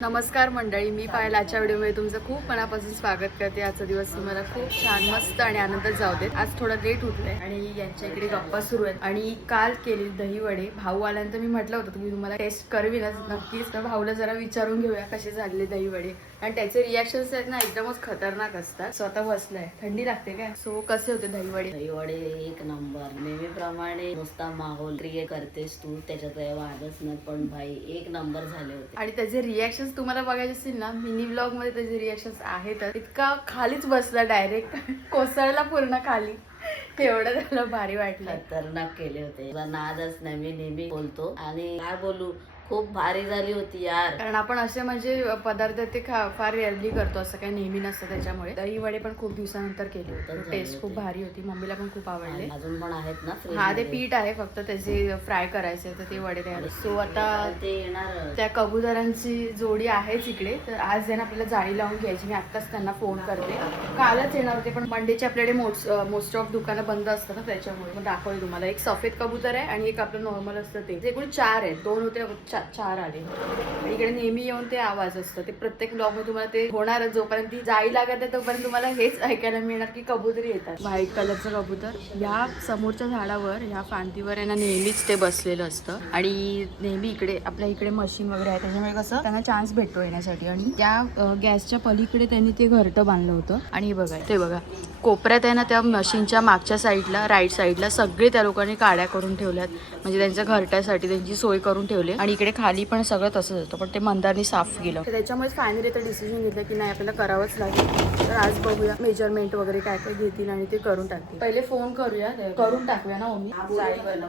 नमस्कार मंडळी मी पायल. आजच्या व्हिडिओमध्ये तुमचं खूप मनापासून स्वागत करते. आजचा दिवस तुम्हाला खूप छान मस्त आणि आनंदात जाऊ देत. आज थोडं लेट उठलंय आणि यांच्या इकडे गप्पा सुरू आहेत. आणि काल केली दही वडे. भाऊ आल्यानंतर मी म्हटलं होतं तुम्ही मी तुम्हाला टेस्ट करवीनच. नक्कीच तर भाऊला जरा विचारून घेऊया कसे झाले दही वडे. आणि त्याचे रिॲक्शन्स आहेत ना एकदमच खतरनाक असतात. स्वतः बसलाय. थंडी लागते काय? सो कसे होते दही वडे दहीवडे एक नंबर. नेहमीप्रमाणे नुसता माहोल क्रिएट करतेस तू त्याच्यात वादच नाही. पण भाई एक नंबर झाले होते. आणि त्याचे रिॲक्शन्स तुम्हाला बघायचे असतील ना मिनी ब्लॉगमध्ये त्याचे रिॲक्शन्स आहेतच इतका खालीच बसला डायरेक्ट कोसळला पूर्ण खाली. एवढं त्याला भारी वाटलं. खतरनाक केले होते. नादच नाही मी नेहमी बोलतो. आणि काय बोलू? खूप भारी झाली होती यार. कारण आपण असे म्हणजे पदार्थ ते खा फार रेअरली करतो असं काही नेहमी नसतं त्याच्यामुळे. दही वडे पण खूप दिवसानंतर केले होते. टेस्ट खूप. भारी होती. मम्मीला पण खूप आवडले. अजून पण आहेत ना हा ते. पीठ आहे फक्त त्याचे फ्राय करायचे तर ते वडे तयार सो आता ते येणार? त्या कबुतरांची जोडी आहेच इकडे. तर आज त्यांना आपल्याला जाळी लावून घ्यायची. मी आत्ताच त्यांना फोन करते. कालच येणार होते पण मंडेचे आपल्याकडे मोस्ट ऑफ दुकानं बंद असतात ना त्याच्यामुळे. मग दाखवले तुम्हाला. एक सफेद कबूतर आहे आणि एक आपलं नॉर्मल असतं ते. जे एकूण चार आहेत. दोन होते चा- चार आले. इकडे नेहमी येऊन ते आवाज असतं. ते प्रत्येक ब्लॉगमध्ये तुम्हाला ते होणारच जोपर्यंत ती जाई लागत आहे तोपर्यंत तुम्हाला हेच ऐकायला मिळणार की कबुतरी येतात. व्हाईट कलरचं कबूतर. या समोरच्या झाडावर ह्या फांदीवर आहे ना नेहमीच ते बसलेलं असतं. आणि नेहमी इकडे आपल्या इकडे मशीन वगैरे आहे. त्याच्यामुळे कसं त्यांना चान्स भेटतो येण्यासाठी. आणि त्या गॅसच्या पलीकडे त्यांनी ते घरटं बांधलं होतं. आणि बघा ते बघा. कोपऱ्यात आहे ना त्या मशीनच्या मागच्या साईडला राईट साईडला सगळे त्या लोकांनी काड्या करून ठेवल्यात. म्हणजे त्यांच्या घरट्यासाठी त्यांची सोय करून ठेवली. आणि इकडे खाली पण सगळं तसंच होतं पण ते मंदारनी साफ केलं. तर त्याच्यामुळे फायनली तर डिसिजन घेतलं की नाही आपल्याला करावंच लागेल. तर आज बघूया मेजरमेंट वगैरे काय काय घेतील आणि ते करून टाकतील. पहिले फोन करूया करून टाकूया ना मम्मी?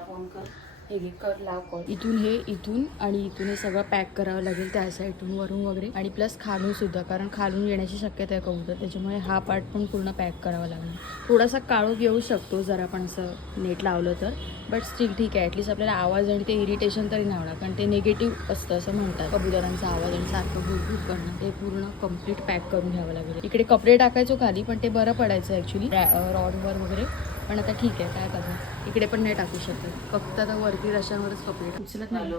फोन कर. हे घे, कर लाव कर इथून हे इथून आणि इथून हे सगळं पॅक करावं लागेल त्या साईडून वरून वगैरे. आणि प्लस खालून सुद्धा कारण खालून येण्याची शक्यता आहे कबूतर. त्याच्यामुळे हा पार्ट पण पूर्ण पॅक करावा लागणार. थोडासा काळोख येऊ शकतो जर आपण असं नेट लावलं तर. बट स्टिल ठीक आहे. ॲटलीस्ट आपल्याला आवाज आणि ते इरिटेशन तरी नाही होणार. कारण ते निगेटिव्ह असतं असं म्हणतात. कबुतरांचा आवाज आणि सारखं भूक करणं ते पूर्ण कंप्लीट पॅक करून घ्यावं लागेल. इकडे कपडे टाकायचो खाली पण ते बरं पडायचं ॲक्च्युली रॉडवर वगैरे. पण आता ठीक आहे काय करणार? इकडे पण नाही टाकू शकत. फक्त आता वरती रशांवरच कपडे. उचलत नाही.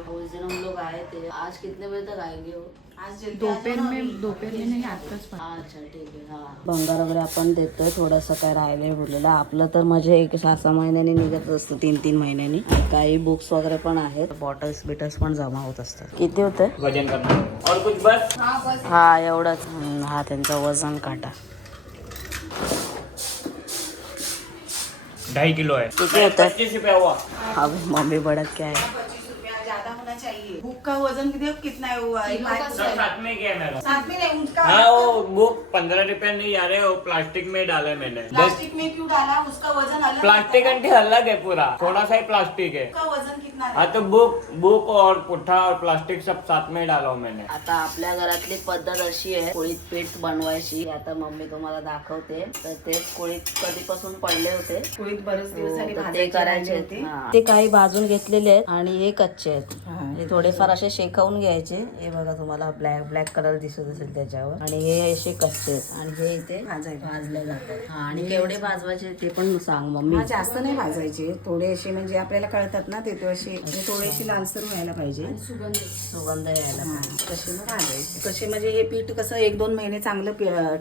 थे आज कितने बजे तक आएंगे हो आज दोपहर में दोपहर में नाही आताच पण अच्छा ठीक आहे हा। भंगार वगैरे आपण देतोय थोडंसं काय राहिले बोललेलं. आपलं तर म्हणजे एक सहा सहा महिन्यांनी निघत असतं तीन तीन महिन्यांनी काही बुक्स वगैरे पण आहेत. बॉटल्स बिटल्स पण जमा होत असतात. किती होते वजन है। और कुछ बस. हा एवढंच. हा त्यांचा वजन काटा. ढाई किलो है किती होतं पच्चीस रुपया हुआ हा मम्मी बडत काय? ज्यादा होना चाहिए. बुक का वजन कितने कितना है साथ में क्या है मेरा साथ में नहीं उसका हाँ वो बुक पंद्रह रुपया नहीं आ रहे वो प्लास्टिक में डाला है मैंने. प्लास्टिक में क्यों डाला? उसका वजन अलग प्लास्टिक अंटे अलग है पूरा. थोड़ा सा ही प्लास्टिक है. उसका वजन है तो बुक बुक और पुट्ठा और प्लास्टिक सब साथ में डाला हूँ मैंने। आता आपल्या घरातली पद्धत अशी आहे कोळीत पीठ बनवायची. आता मम्मी तुम्हाला दाखवते. तर ते कोळीत कधीपासून पडले होते? पोळीत बरेच दिवस झाले हो, तर ते भाजायचे करायचे राहिले. होते. हा. ते काही भाजून घेतलेले आहेत आणि हे कच्चे आहेत. हा. थोडेफार असे शेकवून घ्यायचे. हे बघा तुम्हाला ब्लॅक ब्लॅक कलर दिसत असेल त्याच्यावर. आणि हे असे कच्चे आहेत. आणि हे इथे भाजायचे. भाजले जातात हा, आणि केवढे भाजवायचे ते पण सांग मम्मी. हा जास्त नाही भाजायचे. थोडे असे म्हणजे आपल्याला कळतात ना ते असे म्हणजे थोडेसे लालसर व्हायला पाहिजे. सुगंध यायला हा, तसे मग भाजायचे कसे म्हणजे हे पीठ कसं एक दोन महिने चांगलं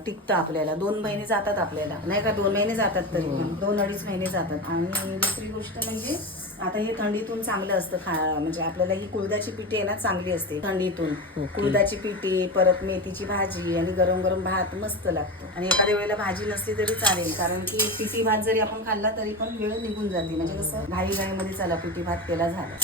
टिकतं आपल्याला. दोन महिने जातात आपल्याला. नाही का दोन महिने जातात तरी पण. दोन अडीच महिने जातात. आणि दुसरी गोष्ट म्हणजे आता हे थंडीतून चांगलं असतं खा म्हणजे आपल्याला ही कुळदाची पिठी आहे ना चांगली असते थंडीतून. कुळदाची पिठी परत मेथीची भाजी आणि गरम गरम भात मस्त लागतो. आणि एखाद्या वेळेला भाजी नसली तरी चालेल कारण की पिठी भात जरी आपण खाल्ला तरी पण वेळ निघून जाते. म्हणजे कसं घाई घाईमध्ये चला पिठी भात केला झाला.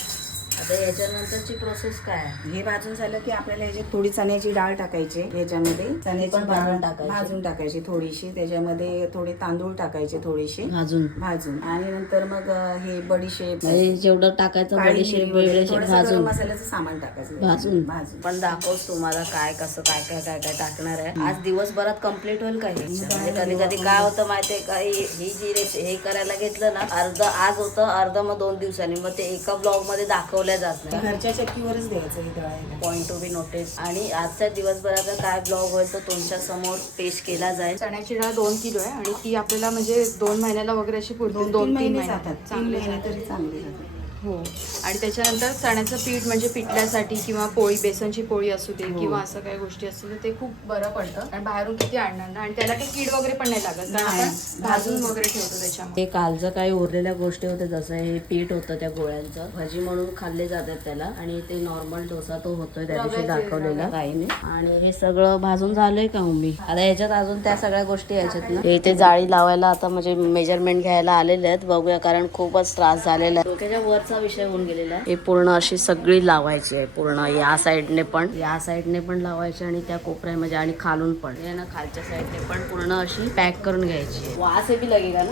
आता याच्यानंतरची प्रोसेस काय हे भाजून झालं की आपल्याला ह्याच्यात थोडी चण्याची डाळ टाकायची याच्यामध्ये. चण्याची पण डाळ भाजून टाकायची. भाजून टाकायची थोडीशी. त्याच्यामध्ये थोडे तांदूळ टाकायचे थोडेसे. भाजून. भाजून. आणि नंतर मग अं, हे बडीशेप म्हणजे जेवढं टाकायचं काळी बडीशेप वगैरे, वेगळे थोडंसं गरम भाजून. मसाल्याचं सामान टाकायचं. भाजून. भाजून. पण दाखवच तुम्हाला काय कसं काय काय काय काय टाकणार आहे. आज दिवसभरात कंप्लीट होईल का हे? म्हणजे कधी कधी काय होतं माहितीये का ही ही जी रेस हे करायला घेतलं ना अर्ध आज होतं अर्ध मग दोन दिवसांनी. मग ते एका ब्लॉगमध्ये दाखवल्या जात नाही. घरच्या चक्कीवरच द्यायचं हे दळायला पॉइंट टू बी नोटीस आणि आजच्या दिवसभराचा काय ब्लॉग होईल तो तुमच्यासमोर पेश केला जाईल. चण्याची डाळ दोन किलो आहे आणि ती आपल्याला म्हणजे दोन महिन्याला वगैरे अशी पुरते दोन तीन महिने जातात. चांगले. तरी चांगले जातात. हो. आणि त्याच्यानंतर चण्याचं पीठ म्हणजे पिठल्यासाठी किंवा पोळी बेसनची पोळी असू दे हो. किंवा असं काही गोष्टी असतील तर ते खूप बरं पडतं. आणि बाहेरून किती आणणार ना? आणि त्याला काही कीड वगैरे पण नाही लागत कारण नाही. आपण भाजून वगैरे ठेवतो त्याच्यामध्ये. हे कालचं काही उरलेल्या गोष्टी होत्या जसं हे पीठ होतं त्या गोळ्यांचं. भजी म्हणून खाल्ले जातात त्याला आणि ते नॉर्मल डोसा तो होतोय त्या दिवशी रव्याचे, दाखवलेला. काहीने आणि हे सगळं भाजून झालंय का मम्मी? आता ह्याच्यात अजून त्या सगळ्या गोष्टी याच्यात ना. हे ते जाळी लावायला आता म्हणजे मेजरमेंट घ्यायला आलेले आहेत. बघूया कारण खूपच त्रास झालेला आहे. डोक्याच्या वरचा विषय होऊन गेलेला आहे. हे पूर्ण अशी सगळी लावायची आहे पूर्ण या साईडने पण. या साईडने पण लावायची आणि त्या कोपऱ्यामध्ये आणि खालून पण. हे ना खालच्या साईडने पण पूर्ण अशी पॅक करून घ्यायची आहे. वास हे भी लगेगा ना?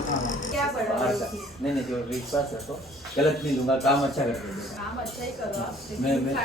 नहीं नहीं जो विश्वास है तो गलत नहीं लूंगा काम अच्छा कर देगा काम अच्छा ही करो मैं मैं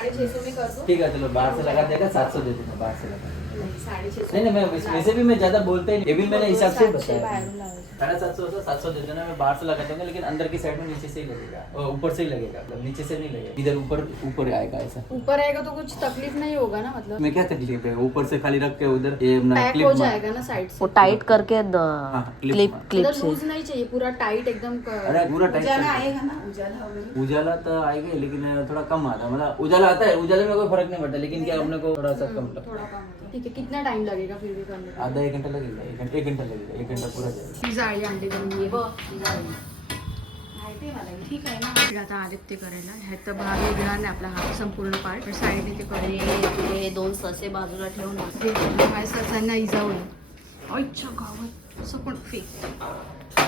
ठीक है चलो बाहर से लगा देगा सात सौ दे देना बाहर से लगा। नहीं नहीं मैं वैसे भी मैं ज़्यादा बोलता ही नहीं। ये भी मैंने हिसाब से बताया। साढ़े सात सौ होता सात सौ दे देना मैं बाहर से लगा दूँगा लेकिन अंदर की साइड में नीचे से ही लगेगा। ऊपर से ही लगेगा मतलब नीचे से नहीं लगेगा। इधर ऊपर ऊपर आएगा ऐसा। ऊपर आएगा तो कुछ तकलीफ़ नहीं होगा ना मतलब? मैं क्या तकलीफ़ है? ऊपर से खाली रख के उधर ये पैक हो जाएगा ना साइड से। वो टाइट करके हाँ, क्लिप क्लिप मतलब से। लूज नहीं चाहिए पूरा टाइट एकदम अरे पूरा टाइट उजाला का ना उजाला उजाला तो आएगा लेकिन थोड़ा कम आता मतलब उजाला आता है उजाले में कोई फ़र्क नहीं पड़ता लेकिन क्या अपने को थोड़ा सा कम लगता थोड़ा है कितना टाइम लगेगा फिर भी करने है का? आधा एक घंटा लगेगा एक घंटा एक घंटा लगेगा एक घंटा पूरा जाएगा। ही जाळी आणली तर मी ठीक आहे ना? आपलं आता आलेत ते करायला तर भाग वेगळा नाही आपला हा संपूर्ण पार्ट साईडने ते हे दोन ससे बाजूला ठेवून माझ्या ससांना इजा होईल. अच्छा गावात असं पण फेक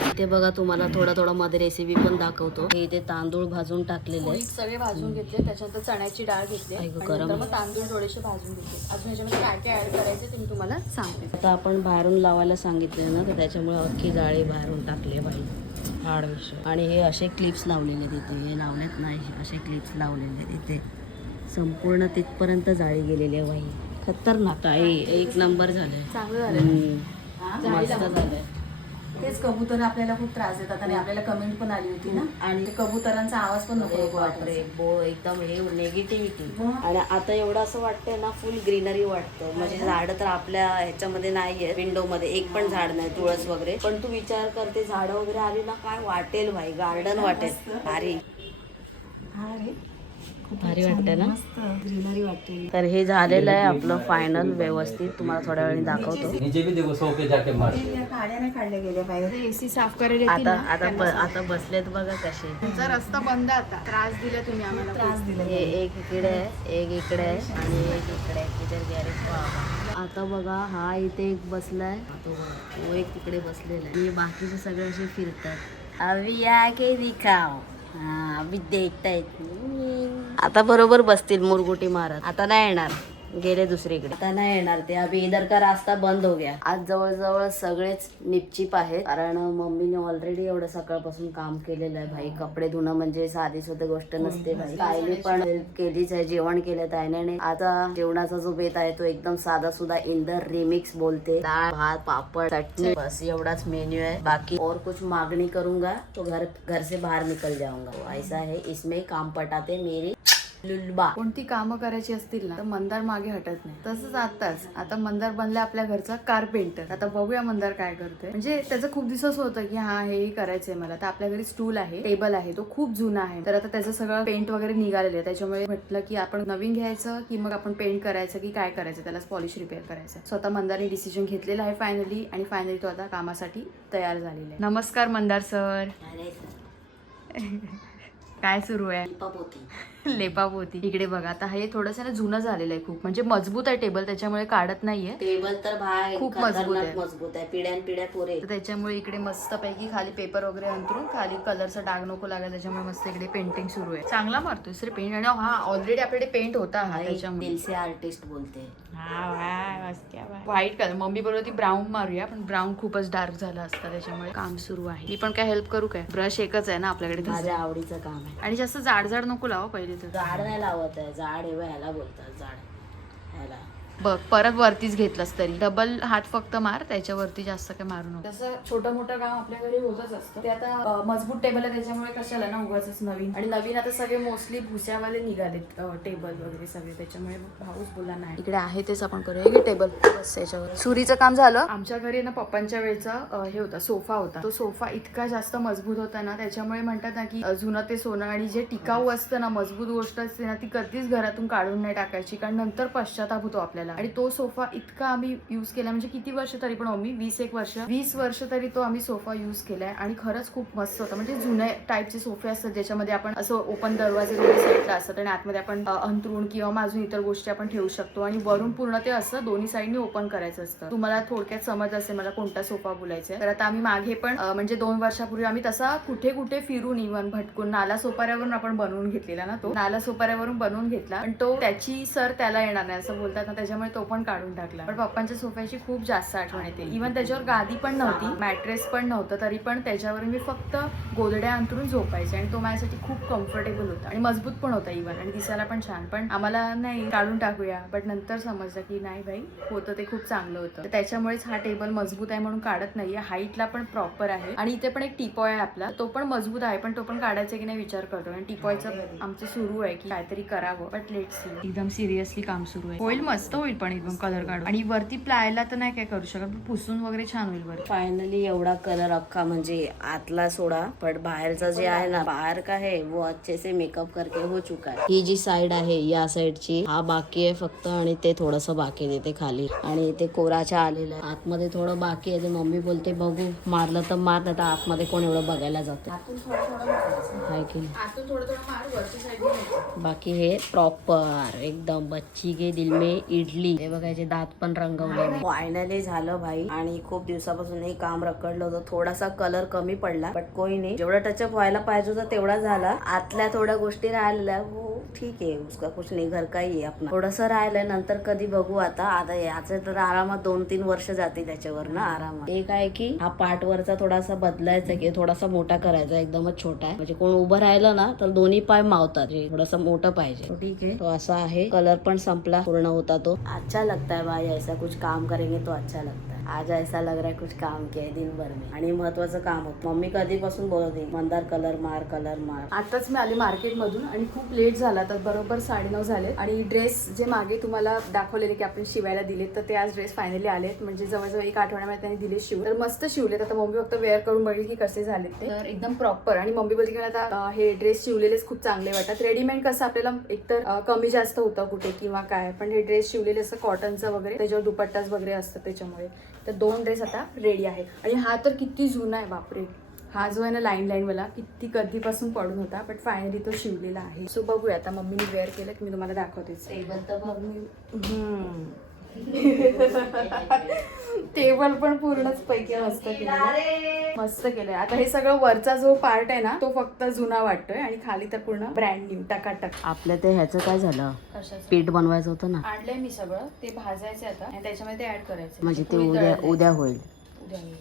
इथे बघा तुम्हाला थोडा थोडा मध्ये रेसिपी पण दाखवतो. हे इथे तांदूळ भाजून टाकलेले आहेत. सगळे भाजून घेतले त्याच्यानंतर चण्याची डाळ घेतली गरम तांदूळ थोडेसे भाजून घेतले. अजून ह्याच्यामध्ये काय काय ऍड करायचे ते मी तुम्हाला सांगते. आता आपण बाहेरून लावायला सांगितले ना तर त्याच्यामुळे अख्खी जाळी बाहेरून टाकली बाई. हाड विषय. आणि हे असे क्लिप्स लावलेले इथे. हे लावलेत नाही असे क्लिप्स लावलेले इथे. संपूर्ण तिथपर्यंत जाळी गेलेली आहे बाई. खतरनाक आहे. एक नंबर झालंय. चांगलं झालं. मस्त झालंय. तेच कबूतर आपल्याला खूप त्रास देतात आणि आपल्याला कमेंट पण आली होती ना? आणि कबुतरांचा आवाज पण नको नको बापरे वाटायचा. बो एकदम हे निगेटिव्हिटी मग? आणि आता एवढं असं वाटतंय ना फुल ग्रीनरी वाटतं. म्हणजे झाडं तर आपल्या ह्याच्यामध्ये नाहीये विंडो मध्ये. एक पण झाड नाही तुळस वगैरे. पण तू विचार करते झाडं वगैरे आली ना काय वाटेल भाई? गार्डन वाटेल. भारी. हा रे. खूप भारी छान, वाटते ना? मस्त ग्रीनरी वाटते तर हे झालेलं आहे आपलं फायनल व्यवस्थित. तुम्हाला थोड्या वेळाने दाखवतो. के एसी साफ करायला आता आता. आता बसलेत बघा कसे. तुमचा रस्ता बंद आता. त्रास दिला तुम्ही आम्हाला. त्रास दिला हे एक इकडे आहे एक इकडे आहे आणि एक इकडे आहे. तिथे गॅरेज आता बघा हा इथे एक बसलाय. तो एक तिकडे बसलेला आहे. आणि बाकीचे सगळे असे फिरतात. अभी आके दिखाओ? हा अभी देखतायत आता बरोबर बसतील मुरगुटी मारत आता नाही येणार. गेले दुसरीकडे. आता नाही येणार ते. अभी इधर का रास्ता बंद हो गया आज जवळजवळ सगळेच निपचिप आहेत. कारण मम्मीने ऑलरेडी एवढं सकाळपासून काम केलेलं आहे भाई. कपडे धुणं म्हणजे साधी सुद्धा गोष्ट नसते भाई. ताईने पण हेल्प केलीच आहे जेवण केलं ताईने आता जेवणाचा जो बेत आहे तो एकदम साधा सुद्धा इन द रिमिक्स बोलते. डाळ भात पापड चटणी बस एवढाच मेन्यू है बाकी और कुछ मागणी करूंगा तो घर घर से बाहर निकल जाऊंगा. ऐसा है इसमें काम पटाते मेरी. लुलबा. कोणती कामं करायची असतील ना तर मंदार मागे हटत नाही. तसंच आताच आता मंदार बनला आपल्या घरचा कारपेंटर आता बघूया मंदार काय करतोय. म्हणजे त्याचं खूप दिवस होतं की हा हेही करायचंय मला. तर आपल्या घरी स्टूल आहे टेबल आहे तो खूप जुना आहे. तर आता त्याचं सगळं पेंट वगैरे निघालेलं आहे. त्याच्यामुळे म्हटलं की आपण नवीन घ्यायचं की मग आपण पेंट करायचं की काय करायचं? त्याला पॉलिश रिपेअर करायचं. स्वतः मंदारने डिसिजन घेतलेला आहे फायनली आणि फायनली तो आता कामासाठी तयार झालेला आहे. नमस्कार मंदार सर काय सुरू आहे? लेपापोती. इकडे बघा आता हे थोडंसं ना जुनं झालेलं आहे खूप. म्हणजे मजबूत आहे टेबल त्याच्यामुळे काढत नाहीये. टेबल तर भाई खूप मजबूत आहे. मजबूत आहे. पिढ्यान पिढ्या पोरे. त्याच्यामुळे इकडे मस्त पैकी खाली पेपर वगैरे अंतरून खाली कलरचा डाग नको लागायला त्याच्यामुळे मस्त इकडे पेंटिंग सुरू आहे. चांगला मारतोय सर पेंट आणि हा ऑलरेडी आपल्याकडे पेंट होता हा त्याच्यामुळे. आर्टिस्ट बोलते. व्हाईट कलर मम्मी बरोबर ती ब्राऊन मारूया पण ब्राऊन खूपच डार्क झाला असता त्याच्यामुळे काम सुरू आहे. मी पण काय हेल्प करू काय? ब्रश एकच आहे ना आपल्याकडे माझ्या आवडीचं काम आहे. आणि जास्त जाड जाड नको लावा पहिले तर झाड नाही लावत आहे झाड एवढं ह्याला बोलतात झाड ह्याला. बघ परत वरतीच घेतलंस तरी. डबल हात फक्त मार त्याच्यावरती जास्त काय मारू नको. तसं छोटं मोठं काम आपल्या घरी होतच असतं. ते आता मजबूत टेबल आहे त्याच्यामुळे कशाला ना उगाच नवीन. आणि नवीन आता सगळे मोस्टली भुस्यावाले निघालेत टेबल वगैरे सगळे. त्याच्यामुळे भाऊच बोला नाही. इकडे आहे तेच आपण करूया हे टेबल बस याच्यावर. सुरीचं काम झालं? आमच्या घरी ना पप्पांच्या वेळचा हे होता सोफा होता. तो सोफा इतका जास्त मजबूत होता ना त्याच्यामुळे म्हणतात ना की जुनं ते सोनं आणि जे टिकाऊ असतं ना मजबूत गोष्ट असते ना ती कधीच घरातून काढून नाही टाकायची. कारण नंतर पश्चाताप होतो आपल्याला. आणि तो सोफा इतका आम्ही युज केला म्हणजे किती वर्ष तरी पण आम्ही वीस एक वर्ष वीस वर्ष तरी तो आम्ही सोफा युज केलाय. आणि खरंच खूप मस्त होता. म्हणजे जुन्या टाईपचे सोफे असतात ज्याच्यामध्ये आपण असं ओपन दरवाजे दोन्ही साईडला असतात आणि आतमध्ये आपण अंतरुण अंथरूण किंवा अजून इतर गोष्टी आपण ठेवू शकतो. आणि वरून पूर्ण ते असं दोन्ही साईडनी ओपन करायचं असतं. तुम्हाला थोडक्यात समज असेल मला कोणता सोफा बोलायचा आहे तर आता आम्ही मागे पण म्हणजे दोन वर्षापूर्वी आम्ही तसा कुठे कुठे फिरून इव्हन भटकून नाला सोपाऱ्यावरून आपण बनवून घेतलेला ना तो. नाला सोपाऱ्यावरून बनवून घेतला. पण तो त्याची सर त्याला येणार नाही असं बोलतात. ना त्याच्यामुळे तो पण काढून टाकला. पण पप्पांच्या सोफ्याची खूप जास्त आठवण येते. इव्हन त्याच्यावर गादी पण नव्हती मॅट्रेस पण नव्हतं तरी पण त्याच्यावर मी फक्त गोदड्या अंतरून झोपायचे आणि तो माझ्यासाठी खूप कम्फर्टेबल होता. आणि मजबूत पण होता इव्हन आणि दिसायला पण छान. पण आम्हाला नाही काढून टाकूया. बट नंतर समजलं की नाही भाई होतं ते खूप चांगलं होतं. त्याच्यामुळेच हा टेबल मजबूत आहे म्हणून काढत नाहीये. हाईटला पण प्रॉपर आहे. आणि इथे पण एक टिपॉय आहे आपला. तो पण मजबूत आहे पण तो पण काढायचा की नाही विचार करतो आणि टिपॉयचं आमचं सुरू आहे की काहीतरी करावं. बट लेट सी एकदम सिरियसली काम सुरू आहे. होईल मस्त. होईल पण एकदम कलर काढून. आणि वरती प्लायला तर नाही काय करू शकत पुसून वगैरे छान होईल बरं फायनली एवढा कलर अख्खा म्हणजे आतला सोडा पण बाहेरचा जे आहे ना बाहेर का है वो अच्छे से मेकअप करके हो चुका है ही जी साइड आहे या साइडची हा बाकी आहे फक्त आणि ते थोडस बाकी देते खाली. आणि ते कोराच्या आलेलं आहे. आतमध्ये थोडं बाकी आहे ते मम्मी बोलते बघू मारलं तर मार नाही तर आतमध्ये कोण एवढं बघायला जातं. हाय की बाकी हे प्रॉपर एकदम बच्ची के दिल में इडली. हे बघायचे दात पण रंगवले फायनली झालं भाई. आणि खूप दिवसापासून हे काम रखडलं होतं. थोडासा कलर कमी पडला बट कोई नाही. जेवढा टचअप व्हायला पाहिजे होता तेवढा झाला. आतल्या थोड्या गोष्टी राहिलेल्या. हो ठीक आहे. उसका कुछ नाही घर काही आहे आपण थोडस राहिलंय नंतर कधी बघू आता. आता याचे तर आरामात दोन तीन वर्ष जातील त्याच्यावर ना आरामात. एक आहे की हा पार्ट वरचा थोडासा बदलायचा की थोडासा मोठा करायचा. एकदमच छोटा आहे. म्हणजे कोण उभं राहिलं ना तर दोन्ही पाय मावतात. म्हणजे हे थोडासा मोठं पाहिजे. हो, ठीक आहे. तो असा आहे. कलर पण संपला पूर्ण होता तो. अच्छा लगता है भाई ऐसा कुछ काम करेंगे तो अच्छा लगता है। आज ऐसा लग रहा है कुछ काम है दिन भर में। आणि महत्वाचं काम होतं. मम्मी कधीपासून बोलत होती मंदार कलर मार कलर मार. आताच मी आले मार्केटमधून आणि खूप लेट झाला तर बरोबर साडेनऊ झाले. आणि ड्रेस जे मागे तुम्हाला दाखवलेले की आपण शिवायला दिलेत तर ते आज ड्रेस फायनली आलेत. म्हणजे जवळजवळ एक आठवड्यामध्ये त्यांनी दिले शिव तर मस्त शिवलेत. आता मम्मी फक्त वेअर करून बघेल की कसे झालेत ते. तर एकदम प्रॉपर आणि मम्मी बोलते की आता हे ड्रेस शिवलेलेच खूप चांगले वाटतात. रेडीमेड कसं आपल्याला एकतर कमी जास्त होतं कुठे किंवा काय. पण हे ड्रेस शिवलेले असं कॉटनचं वगैरे त्याच्यावर दुपट्टाच वगैरे असतं त्याच्यामुळे. तर दोन ड्रेस आता रेडी आहे आणि हा तर किती जुना आहे बापरे. हा जो आहे ना लाईन लाईन वाला किती कधीपासून पडून होता बट फायनली तो शिवलेला आहे. सो बघूया आता मम्मीने वेअर केलं की मी तुम्हाला दाखवतेच. टेबल तर बघ टेबल पण पूर्णच पैकी मस्त केलं मस्त केलंय. आता हे सगळं वरचा जो पार्ट आहे ना तो फक्त जुना वाटतोय आणि खाली तर पूर्ण ब्रँड न्यू टकाटक. आपल्या ते ह्याचं काय झालं? पीठ बनवायचं होतं ना. आणलंय मी सगळं. ते भाजायचे आता आणि त्याच्यामध्ये ते ऍड करायचं. म्हणजे ते उद्या उद्या होईल.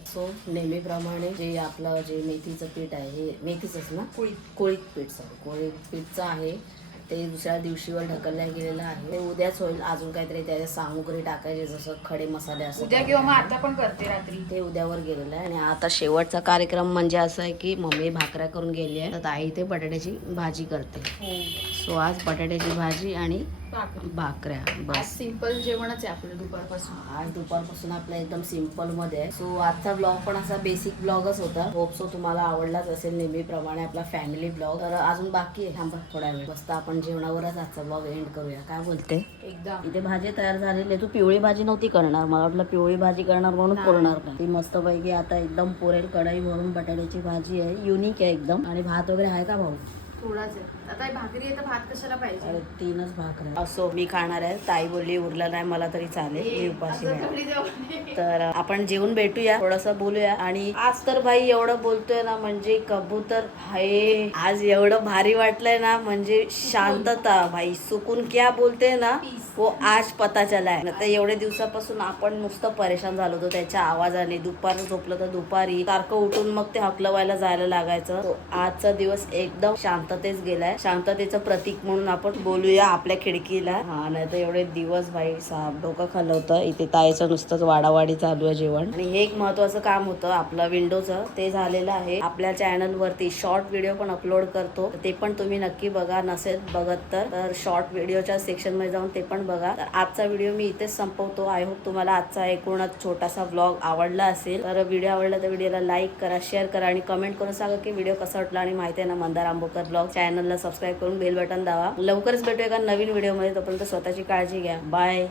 सो नेहमीप्रमाणे जे आपलं जे मेथीचं पीठ आहे हे मेथीचंच ना? कोळी कोळीत पीठ सॉरी कोळीत पीठचं आहे. ते दुसऱ्या दिवशीवर ढकलल्या गेलेलं आहे. ते उद्याच होईल. अजून काहीतरी त्याच्या सामुग्री टाकायचे जसं खडे मसाले असं उद्या किंवा मग आता पण करते रात्री. ते उद्यावर गेलेलं आहे. आणि आता शेवटचा कार्यक्रम म्हणजे असं आहे की मम्मी भाकऱ्या करून गेली आहे. तर आई ते बटाट्याची भाजी करते. हो. सो आज बटाट्याची भाजी आणि. भाकऱ्या बस. सिंपल जेवणच आहे आपलं दुपारपासून. आज दुपारपासून आपला एकदम सिंपलमध्ये सो आजचा ब्लॉग पण असा बेसिक ब्लॉगच होता. होप सो तुम्हाला आवडलाच असेल नेहमीप्रमाणे आपला फॅमिली ब्लॉग तर अजून बाकी आहे. थांबा थोडा वेळ. मस्त आपण जेवणावरच आजचा ब्लॉग एंड करूया. काय बोलते? एकदम इथे भाजी तयार झालेली आहे. तू पिवळी भाजी नव्हती करणार. मला वाटलं पिवळी भाजी करणार म्हणून पुरणार नाही. ती मस्त पैकी आता एकदम पुरेल कढई भरून बटाट्याची भाजी आहे. युनिक आहे एकदम. आणि भात वगैरे आहे का भाऊ? थोडाच आहे. आता भाकरी आहे तर भात कशाला पाहिजे? अरे तीनच भाकऱ्या असो मी खाणार आहे. ताई बोलली उरला नाही मला तरी चालेल. मी उपाशी तर आपण जेवून भेटूया थोडस बोलूया. आणि आज तर भाई एवढं बोलतोय ना म्हणजे कबूतर हाय आज एवढं भारी वाटलंय ना म्हणजे शांतता भाई. सुकून क्या बोलते ना वो आज पता चलाय तर एवढ्या दिवसापासून आपण नुसतं परेशान झालो होतो त्याच्या आवाजाने. दुपारी झोपलं तर दुपारी सारखं उठून मग ते हकलवायला जायला लागायचं. तो आजचा दिवस एकदम शांत शांततेच गेलाय. शांततेचं प्रतीक म्हणून आपण बोलूया आपल्या खिडकीला. हा नाही तर एवढे दिवस भाई साप डोकं खाल्लं होतं इथे ताईचं नुसतंच वाडावाडी चालू आहे जेवण. आणि हे एक महत्वाचं काम होतं आपलं विंडोचं. ते झालेलं आहे. आपल्या चॅनल वरती शॉर्ट व्हिडिओ पण अपलोड करतो. ते पण तुम्ही नक्की बघा. नसेल बघत तर तर शॉर्ट व्हिडिओच्या सेक्शनमध्ये जाऊन ते पण बघा. तर आजचा व्हिडिओ मी इथेच संपवतो. आय होप तुम्हाला आजचा एकूणच छोटासा ब्लॉग आवडला असेल. तर व्हिडिओ आवडला तर व्हिडिओला लाईक करा शेअर करा आणि कमेंट करून सांगा की व्हिडिओ कसा वाटला आणि माहिती आहे ना मंदार आंबोकर ब्लॉग चॅनलला सबस्क्राईब करून बेल बटन दावा लवकरच भेटूया एका नवीन व्हिडिओमध्ये. तोपर्यंत स्वतःची काळजी घ्या. बाय.